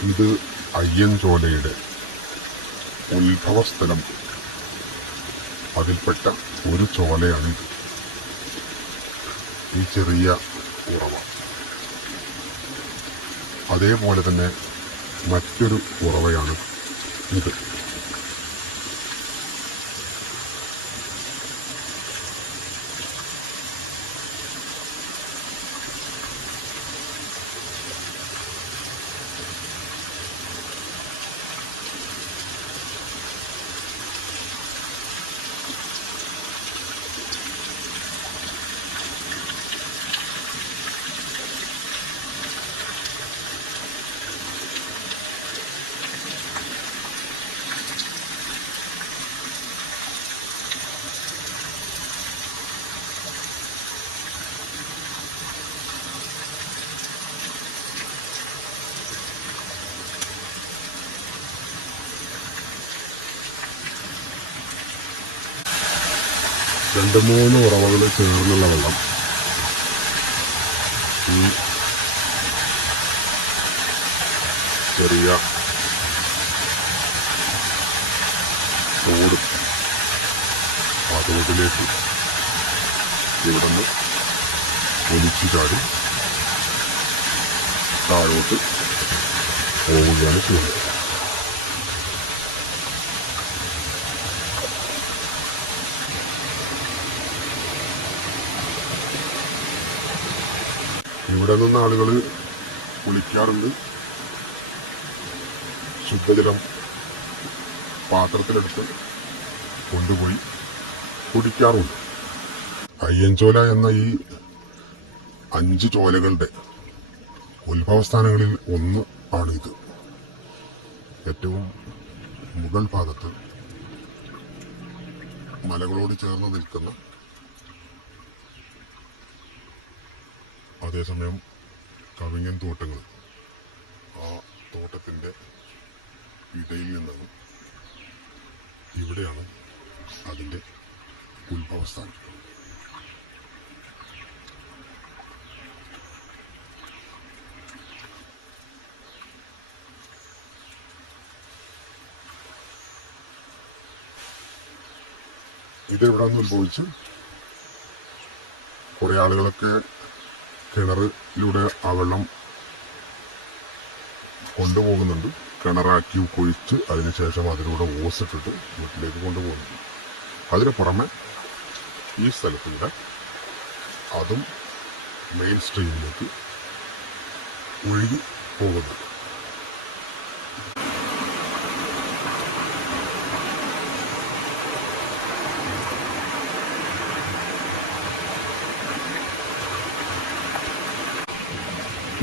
ഇത് അയ്യൻചോലയുടെ ഉത്ഭവസ്ഥലം. അതിൽപ്പെട്ട ഒരു ചോലയാണ് ഇത്. ഈ ചെറിയ ഉറവ. അതേപോലെ തന്നെ മറ്റൊരു ഉറവയാണ് ഇത്. രണ്ട് മൂന്ന് ഉറവകൾ ചേർന്നുള്ള വെള്ളം. ചെറിയ തോട് ആ ഇവിടെ നിന്ന് ഒലിച്ചു ചാടി താഴോട്ട് പോവുകയാണ് ചെയ്യുന്നത്. ഇവിടെ നിന്ന് ആളുകൾ കുളിക്കാറുണ്ട് ശുദ്ധജലം പാത്രത്തിലെടുത്ത് കൊണ്ടുപോയി കുടിക്കാറുണ്ട്. അയ്യൻചോല എന്ന ഈ അഞ്ച് ചോലകളുടെ ഉത്ഭവസ്ഥാനങ്ങളിൽ ഒന്ന് ആണ് ഇത് ഏറ്റവും മുകൾ ഭാഗത്ത് മലകളോട് ചേർന്ന് നിൽക്കുന്ന അതേസമയം കവിങ്ങൻ തോട്ടങ്ങൾ. ആ തോട്ടത്തിന്റെ ഇടയിൽ നിന്നാണ് ഇവിടെയാണ് അതിന്റെ ഉത്ഭവസ്ഥാനം. ഇതെവിടെ നിന്ന് ഉത്ഭവിച്ച് കുറേ ആളുകളൊക്കെ കിണറിലൂടെ ആ വെള്ളം കൊണ്ടുപോകുന്നുണ്ട്. കിണറാക്കി കൊഴിച്ച് അതിനുശേഷം അതിലൂടെ ഓസിട്ടിട്ട് വീട്ടിലേക്ക് കൊണ്ടുപോകുന്നുണ്ട്. അതിന് പുറമെ ഈ സ്ഥലത്തിന്റെ അതും മെയിൻ സ്ട്രീമിലേക്ക് ഒഴുകി പോകുന്നുണ്ട്.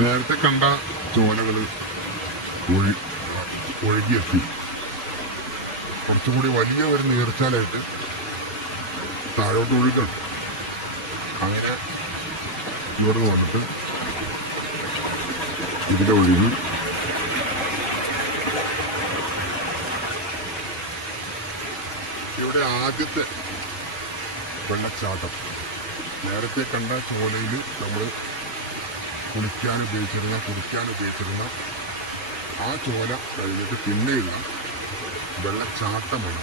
നേരത്തെ കണ്ട ചോലകൾ ഒഴി ഒഴുകിയെത്തി. കുറച്ചുകൂടി വലിയ ഒരു നീർച്ചാലായിട്ട് താഴോട്ട് ഒഴുകണം അങ്ങനെ ഇവിടെ വന്നിട്ട് ഇതിലെ ഒഴുകി ഇവിടെ ആദ്യത്തെ വെള്ളച്ചാട്ടം. നേരത്തെ കണ്ട ചോലയിൽ നമ്മൾ കുളിക്കാൻ ഉപയോഗിച്ചിരുന്ന കുടിക്കാൻ ഉപയോഗിച്ചിരുന്ന ആ ചോര കഴിഞ്ഞിട്ട് പിന്നെയുള്ള വെള്ളച്ചാട്ടമാണ്.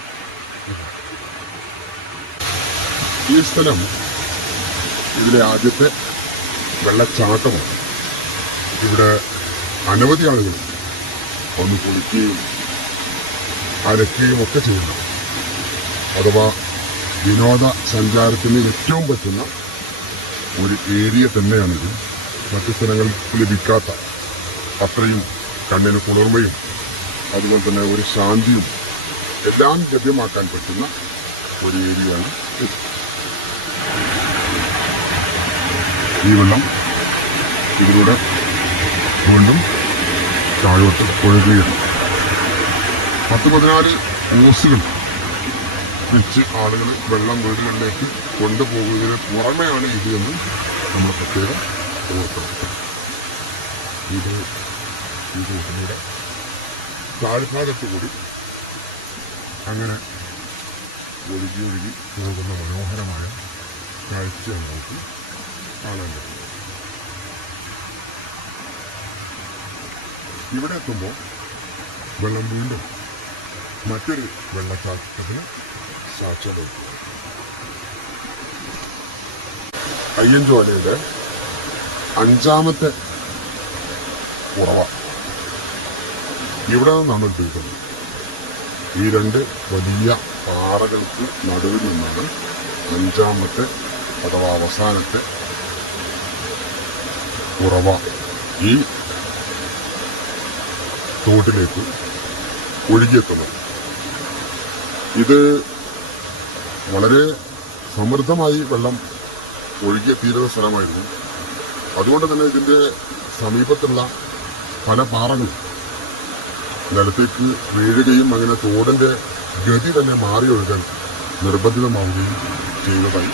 ഈ സ്ഥലം ഇതിലെ ആദ്യത്തെ വെള്ളച്ചാട്ടമാണ്. ഇവിടെ അനവധി ആളുകൾ ഒന്ന് കുളിക്കുകയും അലക്കുകയും ഒക്കെ ചെയ്യുന്നു. അഥവാ വിനോദ സഞ്ചാരത്തിന് ഏറ്റവും പറ്റുന്ന ഒരു ഏരിയ തന്നെയാണിത്. മറ്റു സ്ഥലങ്ങളിൽ ലഭിക്കാത്ത അത്രയും കണ്ണിന് കുളിർമയും അതുപോലെ തന്നെ ഒരു ശാന്തിയും എല്ലാം ലഭ്യമാക്കാൻ പറ്റുന്ന ഒരു ഏരിയയാണ് ഇത്. ഈ വെള്ളം ഇതിലൂടെ വീണ്ടും താഴോട്ട് ഒഴുകുകയാണ്. പത്ത് പതിനാല് ഓസുകൾ വെച്ച് ആളുകൾ വെള്ളം വീടുകളിലേക്ക് കൊണ്ടുപോകുന്നതിന് പുറമെയാണ് ഇത് എന്ന് നമ്മൾ പ്രത്യേകം ഇത് ഈ താഴ്ഭാഗത്ത് കൂടി അങ്ങനെ ഒഴുകി ഒഴുകി പോകുന്ന മനോഹരമായ കാഴ്ച നമുക്ക് കാണാൻ പറ്റും. ഇവിടെ എത്തുമ്പോൾ വെള്ളം വീണ്ടും മറ്റൊരു വെള്ളച്ചാട്ടത്തിന് സാക്ഷ്യം വഹിക്കുക അയ്യൻചോലയുടെ അഞ്ചാമത്തെ ഉറവ ഇവിടെ നിന്നാണ് എടുത്തിരിക്കുന്നത് ഈ രണ്ട് വലിയ പാറകൾക്ക് നടുവിൽ നിന്നാണ് അഞ്ചാമത്തെ അഥവാ അവസാനത്തെ ഉറവ ഈ തോട്ടിലേക്ക് ഒഴുകിയെത്തുന്നത്. ഇത് വളരെ സമൃദ്ധമായി വെള്ളം ഒഴുകിയ തീരുന്ന സ്ഥലമായിരുന്നു. അതുകൊണ്ട് തന്നെ ഇതിന്റെ സമീപത്തുള്ള പല പാറകളും നിലത്തേക്ക് വീഴുകയും അങ്ങനെ തോടിന്റെ ഗതി തന്നെ മാറി ഒഴുകാൻ നിർബന്ധിതമാവുകയും ചെയ്യുന്നതായി.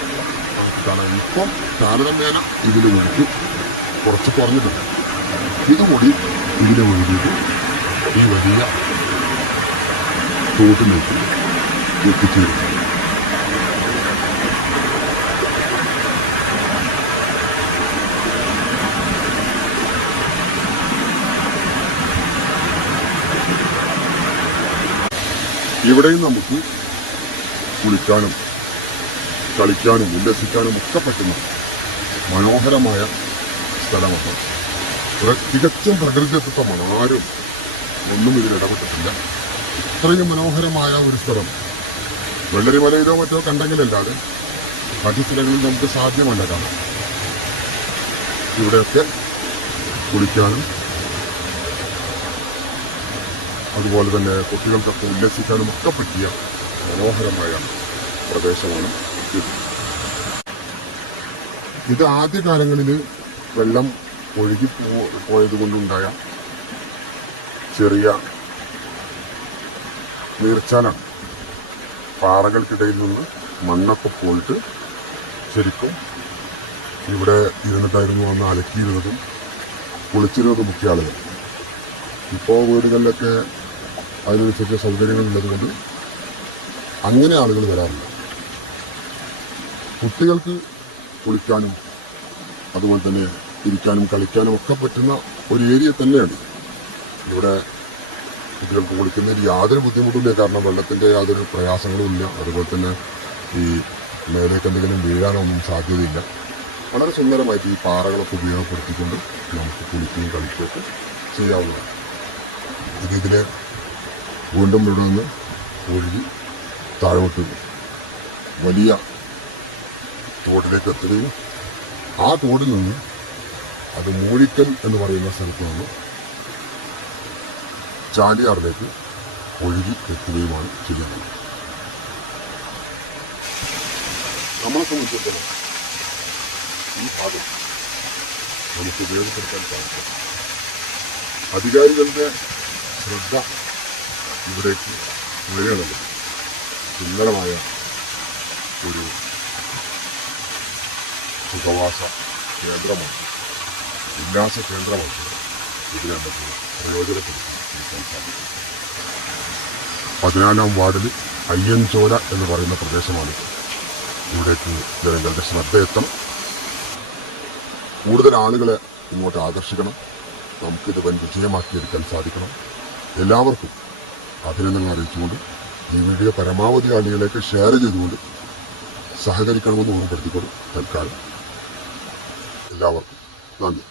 കാരണം ഇപ്പം താരതമ്യേന ഇതിൽ ഒഴുക്ക് കുറച്ച് കുറഞ്ഞിട്ടുണ്ട്. ഇതുകൂടി ഇതിനെ ഒഴുകിയിട്ട് ഈ വലിയ തോട്ടിലേക്ക് എത്തിച്ചേരും ഇവിടെയും നമുക്ക് കുളിക്കാനും കളിക്കാനും ഉല്ലസിക്കാനും ഒക്കെ പറ്റുന്ന മനോഹരമായ സ്ഥലമാണ്. തികച്ചും പ്രകൃതിദത്തമാണ് ആരും ഒന്നും ഇതിൽ ഇടപെട്ടിട്ടില്ല. ഇത്രയും മനോഹരമായ ഒരു സ്ഥലം. വെള്ളരിമലയിലോ മറ്റോ കണ്ടെങ്കിലല്ലാതെ മറ്റു സ്ഥലങ്ങളിൽ നമുക്ക് സാധ്യമല്ല കാണാൻ. ഇവിടെയൊക്കെ കുളിക്കാനും അതുപോലെ തന്നെ കുട്ടികൾക്കൊക്കെ ഉല്ലസിക്കാനും ഒക്കെ പറ്റിയ മനോഹരമായ പ്രദേശമാണ് ഇത് ആദ്യകാലങ്ങളിൽ വെള്ളം ഒഴുകി പോയത് കൊണ്ടുണ്ടായ ചെറിയ നീർച്ചാലാണ്. പാറകൾക്കിടയിൽ നിന്ന് മണ്ണൊക്കെ പോയിട്ട് ശരിക്കും ഇവിടെ ഇരുന്നിട്ടായിരുന്നു വന്ന് അലക്കിയിരുന്നതും കുളിച്ചിരുന്നതും മുഖ്യ ആളുകൾ ഇപ്പോൾ വീടുകളിലൊക്കെ അതിനനുസരിച്ച് ഉള്ളതുകൊണ്ട് അങ്ങനെ ആളുകൾ വരാറില്ല. കുട്ടികൾക്ക് കുളിക്കാനും അതുപോലെ തന്നെ ഇരിക്കാനും കളിക്കാനും ഒക്കെ പറ്റുന്ന ഒരു ഏരിയ തന്നെയാണ്. ഇവിടെ കുട്ടികൾക്ക് കുളിക്കുന്നതിൽ യാതൊരു ബുദ്ധിമുട്ടില്ല കാരണം വെള്ളത്തിന്റെ യാതൊരു പ്രയാസങ്ങളും ഇല്ല. അതുപോലെ തന്നെ ഈ മേലേക്ക് എന്തെങ്കിലും വീഴാനൊന്നും സാധ്യതയില്ല. വളരെ സുന്ദരമായിട്ട് ഈ പാറകളൊക്കെ ഉപയോഗപ്പെടുത്തിക്കൊണ്ട് നമുക്ക് കുളിക്കുകയും കളിക്കുകയൊക്കെ ചെയ്യാവുന്നതാണ്. ഇത് ഇതിലെ വീണ്ടും ഇവിടെ നിന്ന് ഒഴുകി താഴോട്ട് വലിയ തോട്ടിലേക്ക് എത്തുകയും ആ തോടിൽ നിന്ന് അത് മൂഴിക്കൽ എന്ന് പറയുന്ന സ്ഥലത്ത് നിന്ന് ചാലിയാറിലേക്ക് ഒഴുകി എത്തുകയുമാണ് ചെയ്യുന്നത്. നമ്മളെ സംബന്ധിച്ചിടത്തോളം ഈ ഭാഗം നമുക്ക് ഉപയോഗപ്പെടുത്താൻ സാധിക്കും. അധികാരികളുടെ ശ്രദ്ധ ഇവിടേക്ക് വരികയാണല്ലോ സുന്ദരമായ ഒരു സുഖവാസ കേന്ദ്രമാണ്. ഉല്ലാസ കേന്ദ്രമാണ് ഇതിനെ നമുക്ക് പ്രയോജനപ്പെടുത്താൻ സാധിക്കും പതിനാലാം വാർഡിൽ അയ്യൻചോല എന്ന് പറയുന്ന പ്രദേശമാണ് ഇവിടേക്ക് ജനങ്ങളുടെ ശ്രദ്ധയെത്തണം. കൂടുതൽ ആളുകളെ ഇങ്ങോട്ട് ആകർഷിക്കണം. നമുക്കിത് വൻ വിജയമാക്കിയെടുക്കാൻ സാധിക്കണം. എല്ലാവർക്കും അഭിനന്ദനങ്ങൾ അറിയിച്ചുകൊണ്ട് ഈ വീഡിയോ പരമാവധി ആളുകളിലേക്ക് ഷെയർ ചെയ്തുകൊണ്ട് സഹകരിക്കണമെന്ന് ഓർമ്മപ്പെടുത്തിക്കൊണ്ട് തൽക്കാലം. എല്ലാവർക്കും നന്ദി.